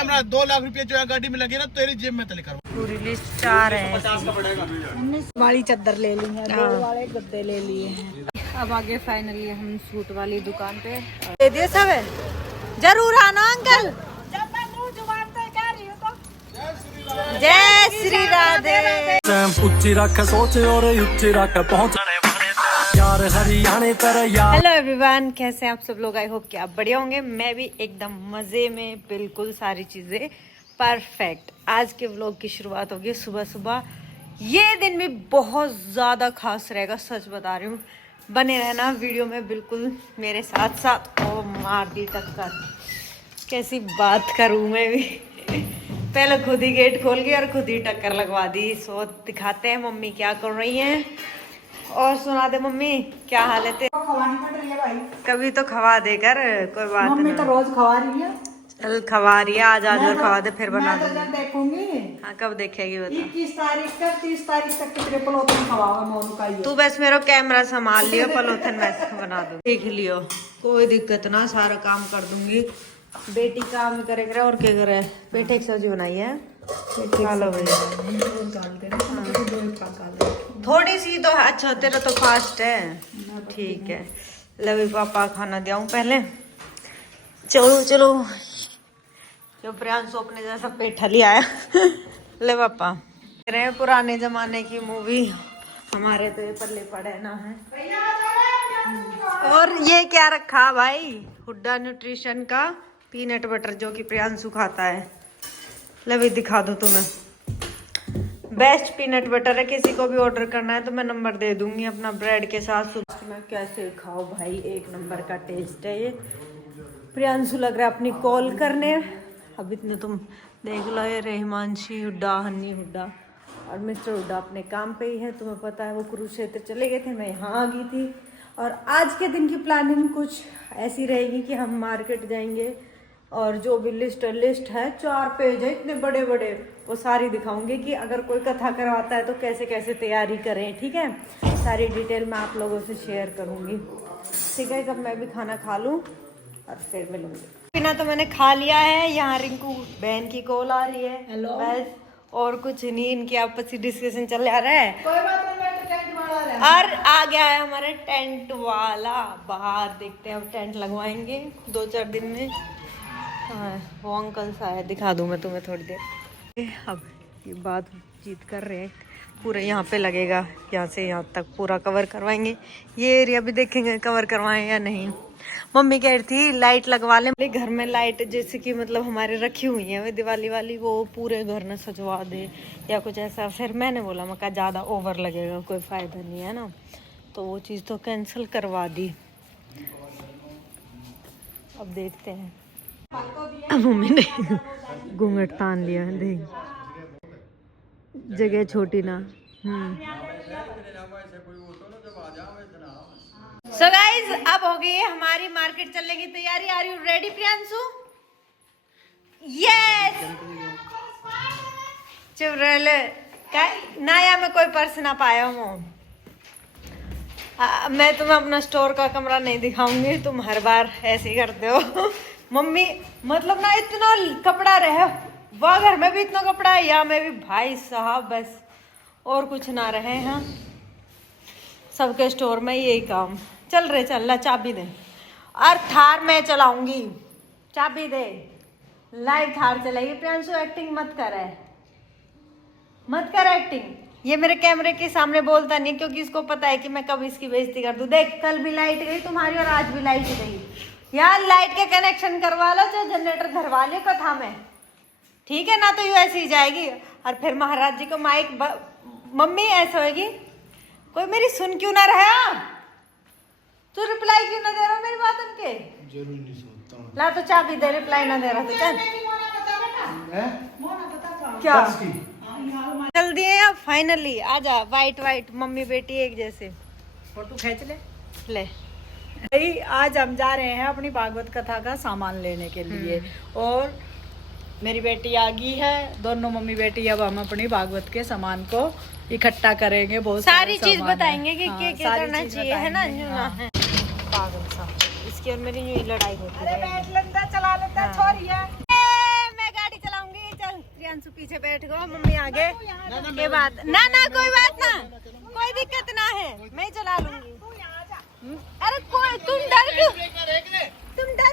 Camera 2 lakh रुपए जो है गाड़ी में लगे ना तेरी जेब में तले करो। पूरी लिस्ट 4 है। 19 वाली चादर ले ली है, 2 वाले गद्दे ले लिए हैं। अब आगे फाइनली हम सूट वाली दुकान पे दे दिए सब है। जरूर आना अंकल। जब मैं मुंह जुबान पे कह रही हूँ तो जय श्री राधे। ऊंची रख सोच और ऊंची रख पहुंचने यार हरियाणे तेरे यार। हेलो एवरीवन, कैसे हैं आप सब लोग? आई होप कि आप बढ़िया होंगे। मैं भी एकदम मज़े में, बिल्कुल सारी चीज़ें परफेक्ट। आज के व्लॉग की शुरुआत होगी सुबह सुबह। ये दिन भी बहुत ज़्यादा खास रहेगा, सच बता रही हूँ। बने रहना वीडियो में बिल्कुल मेरे साथ साथ। ओ मार दी टक्कर, कैसी बात करूँ मैं भी। पहले खुद ही गेट खोल गई और खुद ही टक्कर लगवा दी। सो दिखाते हैं मम्मी क्या कर रही हैं और सुना दे मम्मी क्या हाल है। खवानी पड़ रही है भाई। कभी तो खवा देकर, कोई बात मम्मी नहीं। तो रोज खवा रही है। चल खवा रही है, आज और खवा दे, फिर बना मैं तो दूंगी। जब देखूंगी हाँ, कब देखेगी बता। 21 तारीख का 30 तारीख तक के ट्रिपल ओपन खवावा मोनू का ये। तू बस मेरा कैमरा संभाल लियो, पलोथन मैं बना दूँ। देख लियो, कोई दिक्कत ना, सारा काम कर दूंगी। बेटी काम करेगा और क्या करे। पेठे की सब्जी बनाई है, खा लो भैया। थोड़ी सी तो अच्छा, तेरा तो फास्ट है, ठीक है। लवी पापा खाना दिया पहले। चलो चलो, जो प्रियांशु अपने जैसा पेठा लिया है। ले पापा, रहे पुराने जमाने की मूवी, हमारे तो ये पल्ले पड़े ना है। और ये क्या रखा भाई? हुड्डा न्यूट्रिशन का पीनट बटर, जो कि प्रियांशु खाता है। लवी दिखा दो तुम्हें, बेस्ट पीनट बटर है। किसी को भी ऑर्डर करना है तो मैं नंबर दे दूंगी अपना, ब्रेड के साथ। मैं कैसे खाओ भाई, एक नंबर का टेस्ट है ये। प्रियांशु लग रहा है अपनी कॉल करने। अब इतने तुम देख लो, ये रेहमानशी हुड्डा, हन्नी हुड्डा और मिस्टर हुड्डा अपने काम पे ही है। तुम्हें पता है वो कुरुक्षेत्र चले गए थे, मैं यहाँ आ गई थी। और आज के दिन की प्लानिंग कुछ ऐसी रहेगी कि हम मार्केट जाएंगे और जो भी लिस्ट है 4 पेज है इतने बड़े बड़े, वो सारी दिखाऊंगी कि अगर कोई कथा करवाता है तो कैसे कैसे तैयारी करें। ठीक है, सारी डिटेल मैं आप लोगों से शेयर करूंगी। ठीक है, कब मैं भी खाना खा लूँ और फिर मिलूंगी। बिना तो मैंने खा लिया है। यहाँ रिंकू बहन की कॉल आ रही है। हेलो। बस और कुछ नहीं, इनकी आपसी डिस्कशन चल रहा है। कोई बात नहीं, मैं तो टेंट वाला है। और आ गया है हमारे टेंट वाला। बाहर देखते हैं, अब टेंट लगवाएंगे 2-4 दिन में। हाँ, वो अंकल सा है, दिखा दूँ मैं तुम्हें थोड़ी देर। अब ये बातचीत कर रहे हैं, पूरे यहाँ पे लगेगा, यहाँ से यहाँ तक पूरा कवर करवाएंगे। ये एरिया भी देखेंगे कवर करवाएं या नहीं। मम्मी कह रही थी लाइट लगवा लें घर में, लाइट जैसे कि मतलब हमारे रखी हुई है वे दिवाली वाली, वो पूरे घर में सजवा दे या कुछ ऐसा। फिर मैंने बोला, मैं कहा ज़्यादा ओवर लगेगा, कोई फ़ायदा नहीं है ना, तो वो चीज़ तो कैंसिल करवा दी। अब देखते हैं। अब मम्मी ने घूंघट तान लिया है, देख जगह छोटी ना। सो गाइज, अब हो गई है हमारी मार्केट चलने की तैयारी। Are you ready Priyanshu? Yes. चुप रह, नया में कोई पर्स ना पाया हूँ। मैं तुम्हें अपना स्टोर का कमरा नहीं दिखाऊंगी, तुम हर बार ऐसे ही करते हो। मम्मी मतलब ना इतना कपड़ा रहे, वह घर में भी इतना कपड़ा है, या मैं भी भाई साहब बस और कुछ ना रहे। हाँ, सबके स्टोर में यही काम चल रहे। चल ला चाबी दे, और थार मैं चलाऊंगी, चाबी दे। लाइव थार चलाइए। प्रियांशु एक्टिंग मत कर, है मत कर एक्टिंग। ये मेरे कैमरे के सामने बोलता नहीं, क्योंकि इसको पता है कि मैं कब इसकी बेइज्जती कर दूं। देख, कल भी लाइट गई तुम्हारी और आज भी लाइट गई। यार लाइट के कनेक्शन करवा लो, चाहे जनरेटर धरवा लियो कथा में, ठीक है ना? तो यू ऐसे ही जाएगी। और फिर महाराज जी को माइक मम्मी ऐसे होगी, कोई मेरी सुन क्यों ना रहा? तू रिप्लाई क्यों ना दे रहा मेरी बात उनके? जरूर नहीं सुनता हूँ। ला तो चाबी दे, रिप्लाई ना दे रहा तो चल। क्या चल दिए अब फाइनली? आजा, वाइट वाइट मम्मी बेटी एक जैसे फोटो खींच ले। ले। भाई आज हम जा रहे हैं अपनी भागवत कथा का सामान लेने के लिए, और मेरी बेटी आ गई है। दोनों मम्मी बेटी अब हम अपनी भागवत के सामान को इकट्ठा करेंगे। बहुत सारी चीज सामान है। बताएंगे कि हाँ, क्या सारी करना चीज चाहिए, है ना? बताएंगे, ना हाँ। है पागल सा, इसकी और मेरी यूं ही लड़ाई होती अरे है। बैठ लेता, चला लेता, हाँ। छोरी है। मैं गाड़ी प्रियांशु पीछे बैठ गो, मम्मी आगे के बात ना ना कोई बात ना, कोई दिक्कत ना है, मैं चला लूंगी। अरे कोई तुम डर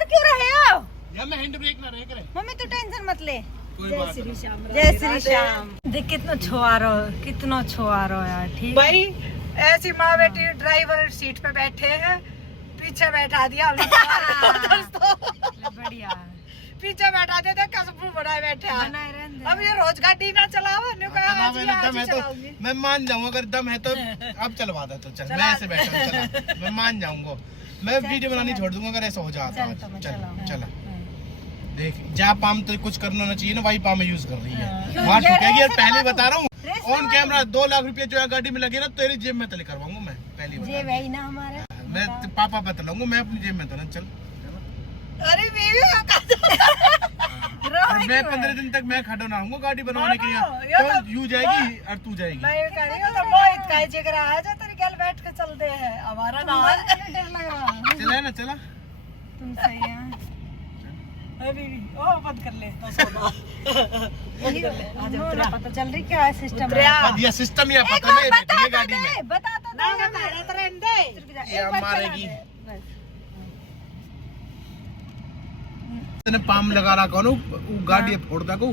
क्यों रहे हो? मैं हैंड ब्रेक ना रहे। मम्मी तू टेंशन मत ले। जय श्री श्याम। जय श्री श्याम। देख कितना छुआ रहो यार। ठीक भाई ऐसी माँ बेटी ड्राइवर सीट पे बैठे हैं, पीछे बैठा दिया बढ़िया पीछे बैठा दिया, कसबू बनाए बैठे हैं। बनाए रहने दे। अब ये रोज गाड़ी ना चलाओ, मैं मान जाऊंगा, अगर दम है तो अब चलवा दे तो चल, मैं ऐसे बैठा हूं, चला मैं मान जाऊंगा, मैं वीडियो बनानी छोड़ दूंगा अगर ऐसा हो जाता है। चल देख, जहाँ पाम तो कुछ करना ना चाहिए ना, वही पाम यूज कर रही है, वहाँ ठुकेगी। और पहले बता रहा हूँ ऑन कैमरा 2 लाख रुपया जो है गाड़ी में लगे ना, तेरी जेब में तले करवाऊंगा मैं, पहली बार। वही ना हमारा, मैं पापा बतलाऊंगा, मैं अपनी जेब में तो ना। चल अरे मैं 15 दिन तक मैं खड़ा ना हूँ गाड़ी बनवाने के लिए, तो यू जाएगी और तू जाएगी। मोहित का जिगरा है जो तेरी गल बैठ के चलते हैं, हमारा ना डर लग रहा है। चला ना, चला तुम सही है। अभी ओ बंद कर ले तो सोना पता चल रही क्या है सिस्टम? ये सिस्टम ही पता नहीं बैठी है गाड़ी में, बता तो ना बता तो रहने दे, ये मारेगी। ने पाम लगा रहा कौन गाड़ी फोड़ता को,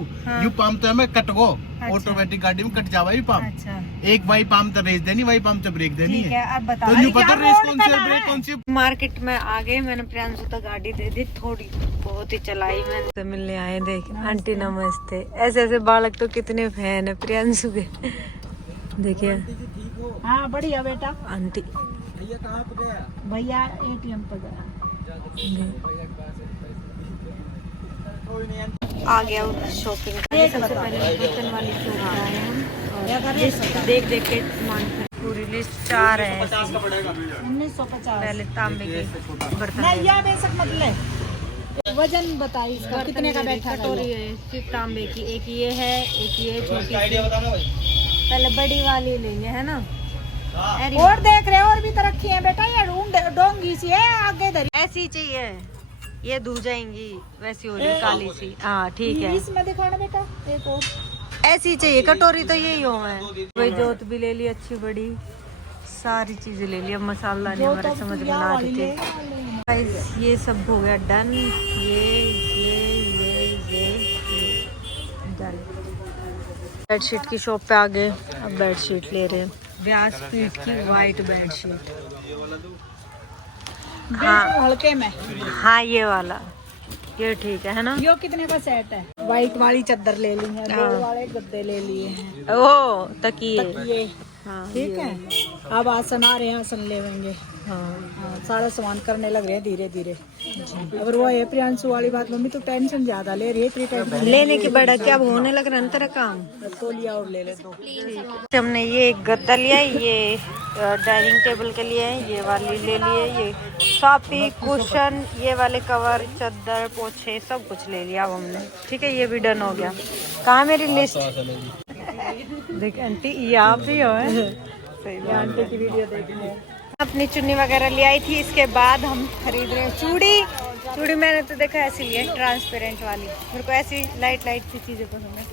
यू पाम तो हमें कट गो, ऑटोमेटिक गाड़ी में कट जावा पाम। अच्छा एक वही पाम तो रेस देनी, वही पाम तो ब्रेक देनी ठीक है। अब बता, तो यू पता रेस कौन सी है, ब्रेक कौन सी? मार्केट में आ गए, मैंने प्रियांशु तो गाड़ी दे दी, थोड़ी बहुत ही चलाई मैंने। तो मिलने आए, देख आंटी नमस्ते। ऐसे ऐसे बालक तो कितने फैन है प्रियांशु के, देखिए। हाँ बढ़िया बेटा। आंटी भैया एटीएम पे गया। आ गया शॉपिंग करने। सबसे पहले बर्तन वाली शॉप आए हम, देख के सामान पूरी लिस्ट 4 है। 1950। पहले तांबे के बर्तन नहीं या बेशक मत ले, वजन बताई इसका कितने का बैठा। कटोरी है सिर्फ तांबे की, एक ये है, एक ये छोटी सी। पहले बड़ी वाली लेंगे है ना। और देख रहे और भी तो रखी है बेटा, ये डोंगी सी है आगे धरी। ऐसी चाहिए, ये धो जाएंगी, वैसी हो रही काली सी। हाँ ठीक है, इसमें दिखाना बेटा एक और ऐसी चाहिए। कटोरी तो यही हो है। वही जोत भी ले ली अच्छी बड़ी, सारी चीजें ले ली। अब मसाला नहीं हमारे समझ में ना आती थी। ये सब हो गया डन। ये डन। बेडशीट की शॉप पे आ गए, अब बेडशीट ले रहे हैं। व्यासपीठ की वाइट बेडशीट। हाँ हल्के में। हाँ ये वाला, ये ठीक है ना। यो कितने का सेट है? वाइट वाली चादर ले ली है, दो वाले गद्दे ले लिए हैं। ओ तकिए। ये हाँ ठीक है। अब आसन आ रहे हैं, आसन लेंगे। हाँ सारा सामान करने लग रहे हैं धीरे धीरे। अगर वो है प्रियांशु वाली बात, मम्मी तो टेंशन ज्यादा ले रही है। इतनी टेंशन लेने की बड़ा क्या होने लग रहा है तेरा काम। तो लिया और ले ले दो। हमने ये एक गद्दा लिया, ये डाइनिंग टेबल के लिए है, ये वाली ले लिए, ये सोफी कुशन, ये वाले कवर, चादर, पोछे, सब कुछ ले लिया अब हमने। ठीक है, ये भी डन हो गया। कहाँ मेरी लिस्ट? देख आंटी, ये आप ही हो सही। आंटी की वीडियो देखने अपनी चुन्नी वगैरह ले आई थी। इसके बाद हम खरीद रहे हैं चूड़ी। मैंने तो देखा ऐसी ली है, ट्रांसपेरेंट वाली। मेरे को ऐसी लाइट सी चीजें पसंद है।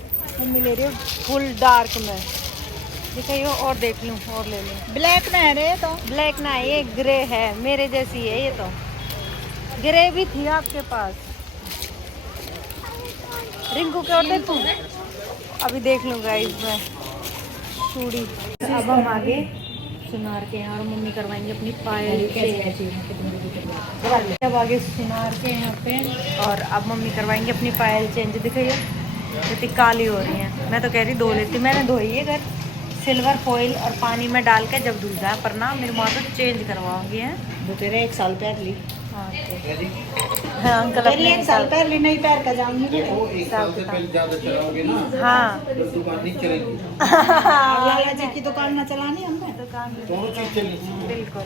मम्मी ले रही हूँ फुल डार्क में, दिखाइए और देख लूँ और ले लूँ। ब्लैक में है रे तो। ब्लैक ना, ये ग्रे है, मेरे जैसी है ये तो। ग्रे भी थी आपके पास, रिंकू के और देख तू। अभी देख लूँगा इसमें चूड़ी। अब हम आगे सुनार के हैं और मम्मी करवाएंगे अपनी पायल चेंज। अब आगे सुनार के यहाँ पे, और अब मम्मी करवाएंगे अपनी पायल चेंज। दिखाइए कितनी काली हो रही है। मैं तो कह रही धो लेती, मैंने धोई है घर सिल्वर फॉइल और पानी में डाल के जब धुल जाए, पर ना मेरी माँ तो चेंज करवाओगी है। वो तेरे 1 साल पहले। हाँ अंकल अपने 1 साल पहले नहीं पैर का जाऊंगी। हाँ लाला जी की दुकान न चलानी हमने। दुकान बिल्कुल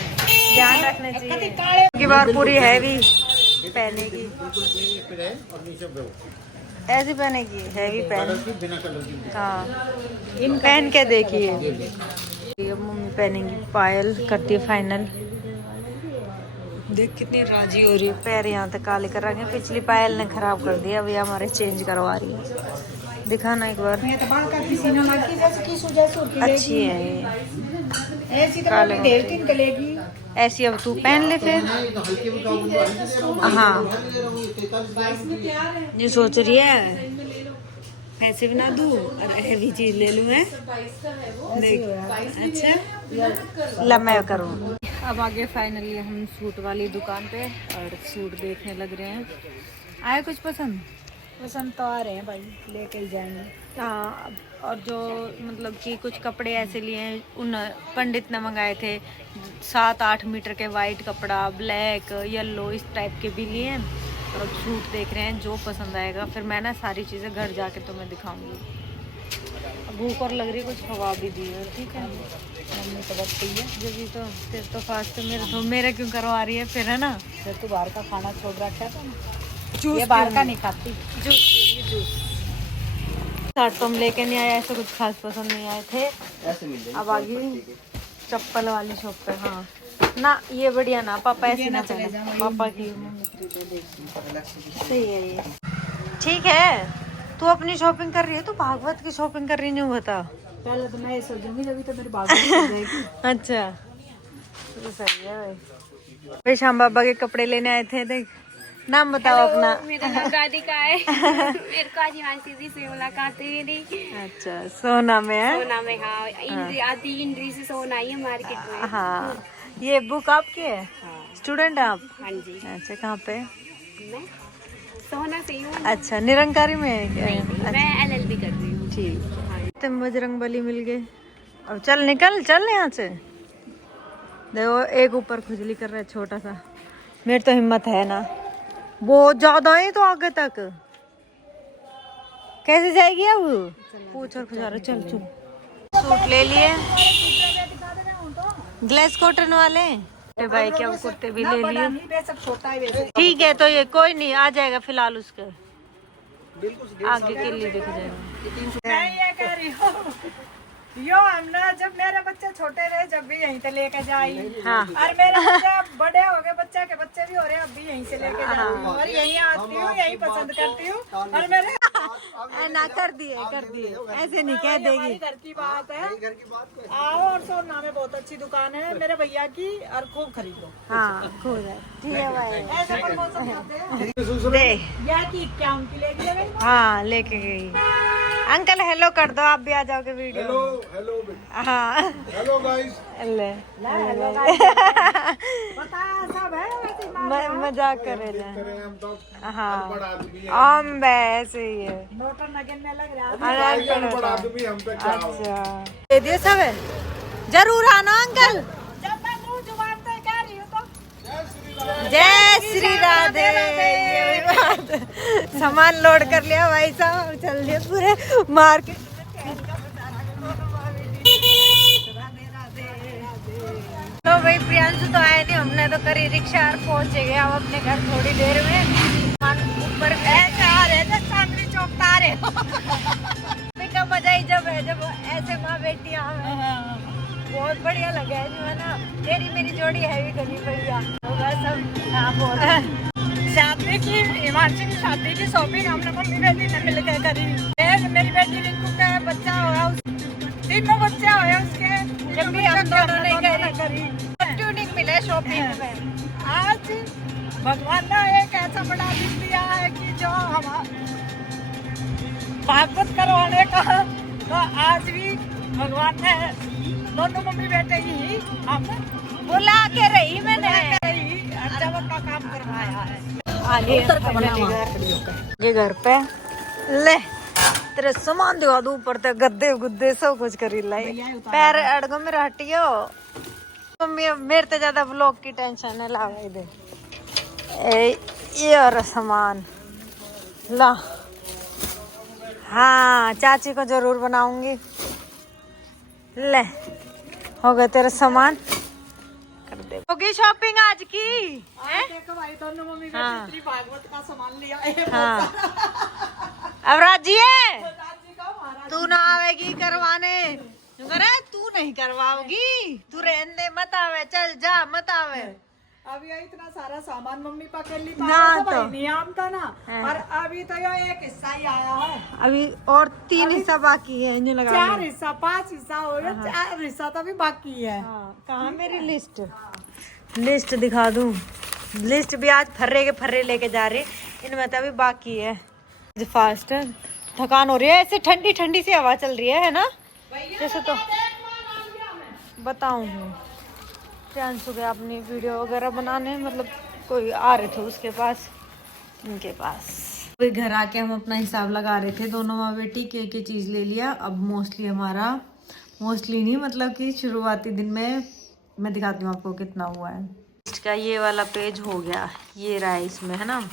ध्यान रखना चाहिए। की बार पूरी हैवी पहनेगी, ऐसी पहनेगी हैवी पहन। हाँ पहन के देखिए। मम्मी पहनेंगी पायल, करती है फाइनल। देख कितनी राजी हो रही है। पैर यहाँ तक काले कर रखे हैं, पिछली पायल ने खराब कर दिया, अभी हमारे चेंज करवा रही है। दिखाना एक बार। ये तो बाल का किसी ने लगी जैसे की सुजै सुर की अच्छी है ये, ऐसी तो मम्मी ढेर दिन कलेगी। ऐसी अब तू पहन ले फिर। हाँ ये सोच रही है पैसे भी ना दूँ और हैवी चीज ले लूँ मैं। देख अच्छा ला मैं करूँ। अब आगे फाइनली हम सूट वाली दुकान पे और सूट देखने लग रहे हैं। आए कुछ पसंद? पसंद तो आ रहे हैं भाई, लेके ही जाएंगे। हाँ और जो मतलब कि कुछ कपड़े ऐसे लिए हैं, उन पंडित ने मंगाए थे 7-8 मीटर के वाइट कपड़ा, ब्लैक येलो इस टाइप के भी लिए हैं। और अब सूट देख रहे हैं, जो पसंद आएगा फिर मैं ना सारी चीज़ें घर जाके तुम्हें दिखाऊंगी। अब भूख और लग रही, कुछ खवा भी दी है। ठीक है मम्मी तो बच्ची है, जब भी तो फिर तो फास्ट मेरा क्यों करवा रही है फिर, है ना? फिर तू बाहर का खाना छोड़ रखा था ना, जूस ये बाहर का नहीं खाती। Juice पियूंगी juice. शर्ट तो हम लेके नहीं आए, ऐसे कुछ खास पसंद नहीं आए थे। अब आ गई चप्पल वाली शॉप पे। हाँ ना ये बढ़िया ना, पापा ऐसे ना चले, पापा की सही है ये। ठीक है तू अपनी शॉपिंग कर रही है, तू भागवत की शॉपिंग कर रही नहीं, बता। पहले तो मैं ये सोचूंगी जब तो मेरी बात हो जाएगी। अच्छा तो सही है भाई। भाई श्याम बाबा के कपड़े लेने आए थे। देख नाम बताओ अपना। मेरा नाम राधिका है। मेरे को आज हिमांशी जी से मुलाकात हुई थी। अच्छा सोना में है? सोना में हाँ, आधी इंद्री से सोना ही है मार्केट में। हाँ ये बुक आपकी है? स्टूडेंट है आप? हाँ जी। अच्छा कहाँ पे? मैं सोना से ही हूँ। अच्छा निरंकारी में है क्या? अच्छा, मैं LLB कर रही हूँ। ठीक। तुम बजरंग बली मिल गए। अब चल निकल, चल यहाँ से। देखो एक ऊपर खुजली कर रहा है छोटा सा। मेरी तो हिम्मत है ना, बहुत ज्यादा है तो आगे तक कैसे जाएगी अब? पूछ और खुजा रहा। चल चल सूट ले लिए ग्लेस कॉटन वाले भाई के, अब कुर्ते भी ले लिए। ठीक है तो ये कोई नहीं आ जाएगा फिलहाल, उसके आगे के लिए देख जाएगा। मैं ये कह रही हूँ यो हमने जब मेरे बच्चे छोटे रहे जब भी यहीं से लेके जाई। हाँ और मेरे बच्चे बड़े हो गए, बच्चे के बच्चे भी हो रहे हैं, अब भी यहीं से लेके जाती हूँ और यहीं आती हूँ, यहीं पसंद करती हूँ। और मेरे ना कर दिए ऐसे नहीं कह देगी। घर की बात है, आओ और सोना में बहुत अच्छी दुकान है मेरे भैया की, और खूब खरीदो। हाँ खूब है। ठीक है भाई ऐसे प्रमोशन करते हैं। दे। यह की क्या उनकी लेके गई? हाँ लेके गई। अंकल हेलो कर दो, आप भी आ जाओगे वीडियो। हेलो हाँ हेलो गाइस। ले बताया सब है वैसे मजाक करे ले। हम तो हाँ हम वैसे ही है। नोटर नगेने लग रहा है। अनपढ़ आदमी हम पे क्या हो। अच्छा दे दिए सब है, जरूर आना अंकल। जब मैं मुंह जुबान से कह रही हूँ तो जय श्री राधे। ये भी बात। सामान लोड कर लिया भाई साहब, चल दिए पूरे मार्केट। तो भाई प्रियांशु तो आए नहीं, हमने तो करी रिक्शा और पहुंच गए अब अपने घर थोड़ी देर में। ऊपर ऐसे आ रहे थे चांदनी चौक तारे। का मजा ही जब है जब ऐसे माँ बेटियां हमें बहुत बढ़िया लगा है जो है ना। तेरी मेरी जोड़ी है भी गली भैया तो बस हम बोल शादी की, हिमांशी की शादी की शॉपिंग हमने मम्मी बेटी ने मिल के करी। मेरी बेटी रिंकू का बच्चा हुआ, तीनों बच्चे हुए उसके, जब भी हम दोनों ने करी ट्यूनिंग मिले शॉपिंग में। आज भगवान ने एक ऐसा बड़ा दिन दिया है कि जो हम भागवत करवाने का, तो आज भी भगवान ने दोनों मम्मी बेटे ही हम बुला के रही मैंने, अच्छा का काम करवाया है। आगे ये घर पे ले तेरे सामान दिखा दू, ऊपर तक गद्दे गुद्दे सब कुछ करी लाई। पैर अड़गो मेरा हटियो। मम्मी मेरे से ज्यादा ब्लॉग की टेंशन है। ला भाई दे ये और सामान ला। हाँ चाची को जरूर बनाऊंगी। ले हो गए तेरा सामान, कर दे। होगी शॉपिंग आज की है? देखो भाई दोनों मम्मी हाँ। बेटी भागवत का सामान लिया है। हाँ अब राजी है, राजी का महाराज तू ना आवेगी करवाने। तू नहीं करवाओगी, तू रहने दे, मत आवे, चल जा मत आवे। अभी ये इतना सारा सामान मम्मी पकड़ ली ना तो। नियम था ना। और अभी तो यो एक हिस्सा ही आया है, अभी और 3 हिस्सा बाकी है जो लगा 4 हिस्सा 5 हिस्सा हो गया, 4 हिस्सा तो अभी बाकी है। कहाँ मेरी लिस्ट दिखा दूं। लिस्ट भी आज फर्रे के फर्रे लेके जा रहे, इनमें तो अभी बाकी है। फास्ट थकान हो रही है, ऐसे ठंडी ठंडी सी हवा चल रही है ना, जैसे तो बताऊं प्रियांशु गया अपनी वीडियो वगैरह बनाने, मतलब कोई आ रहे थे उसके पास, उनके पास। फिर घर आके हम अपना हिसाब लगा रहे थे, दोनों माँ बेटी के चीज़ ले लिया। अब मोस्टली नहीं, मतलब कि शुरुआती दिन में मैं दिखाती हूँ आपको कितना हुआ है। इसका ये वाला पेज हो गया, ये रहा है इसमें, है ना।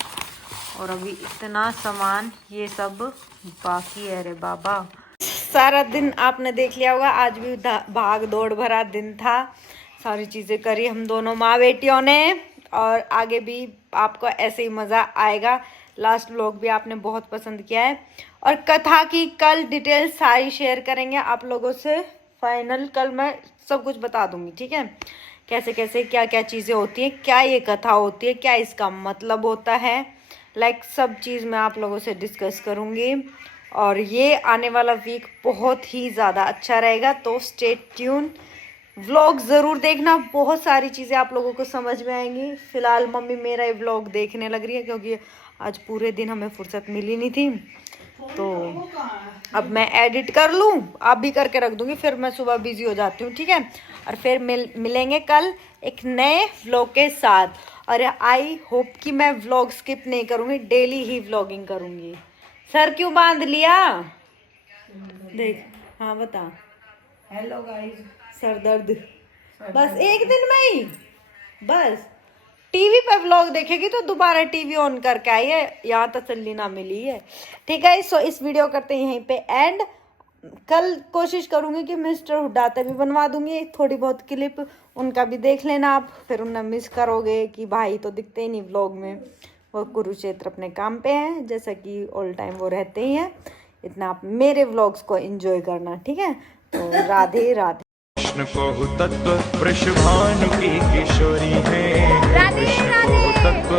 और अभी इतना सामान ये सब बाकी है रे बाबा। सारा दिन आपने देख लिया होगा, आज भी भाग दौड़ भरा दिन था, सारी चीज़ें करी हम दोनों माँ बेटियों ने, और आगे भी आपको ऐसे ही मज़ा आएगा। लास्ट व्लॉग भी आपने बहुत पसंद किया है, और कथा की कल डिटेल सारी शेयर करेंगे आप लोगों से। फाइनल कल मैं सब कुछ बता दूंगी, ठीक है, कैसे कैसे क्या क्या चीज़ें होती हैं, क्या ये कथा होती है, क्या इसका मतलब होता है, लाइक सब चीज़ मैं आप लोगों से डिस्कस करूँगी। और ये आने वाला वीक बहुत ही ज़्यादा अच्छा रहेगा, तो स्टे ट्यून, व्लॉग ज़रूर देखना, बहुत सारी चीज़ें आप लोगों को समझ में आएंगी। फ़िलहाल मम्मी मेरा ये व्लॉग देखने लग रही है, क्योंकि आज पूरे दिन हमें फुर्सत मिली नहीं थी, तो अब मैं एडिट कर लूँ, आप भी करके रख दूँगी, फिर मैं सुबह बिजी हो जाती हूँ, ठीक है। और फिर मिलेंगे कल एक नए व्लॉग के साथ, और आई होप कि मैं व्लॉग स्किप नहीं करूँगी, डेली ही व्लॉगिंग करूँगी। सर क्यों बांध लिया, देख, हाँ बता। हेलो गाइस, सर दर्द बस एक दिन में ही, बस टीवी पे व्लॉग देखेगी तो दोबारा टीवी ऑन करके आई है, यहाँ तसल्ली ना मिली है, ठीक है। सो इस वीडियो करते हैं यहीं पे एंड। कल कोशिश करूंगी कि मिस्टर हुड्डा भी बनवा दूंगी, थोड़ी बहुत क्लिप उनका भी देख लेना आप, फिर उन्हें मिस करोगे कि भाई तो दिखते ही नहीं व्लॉग में, वो कुरुक्षेत्र अपने काम पे हैं, जैसा कि ऑल टाइम वो रहते ही हैं। इतना आप मेरे व्लॉग्स को एंजॉय करना, ठीक है। तो राधे राधे। कृष्ण को तत्व वृषभानु की किशोरी है, राधे राधे। तत्व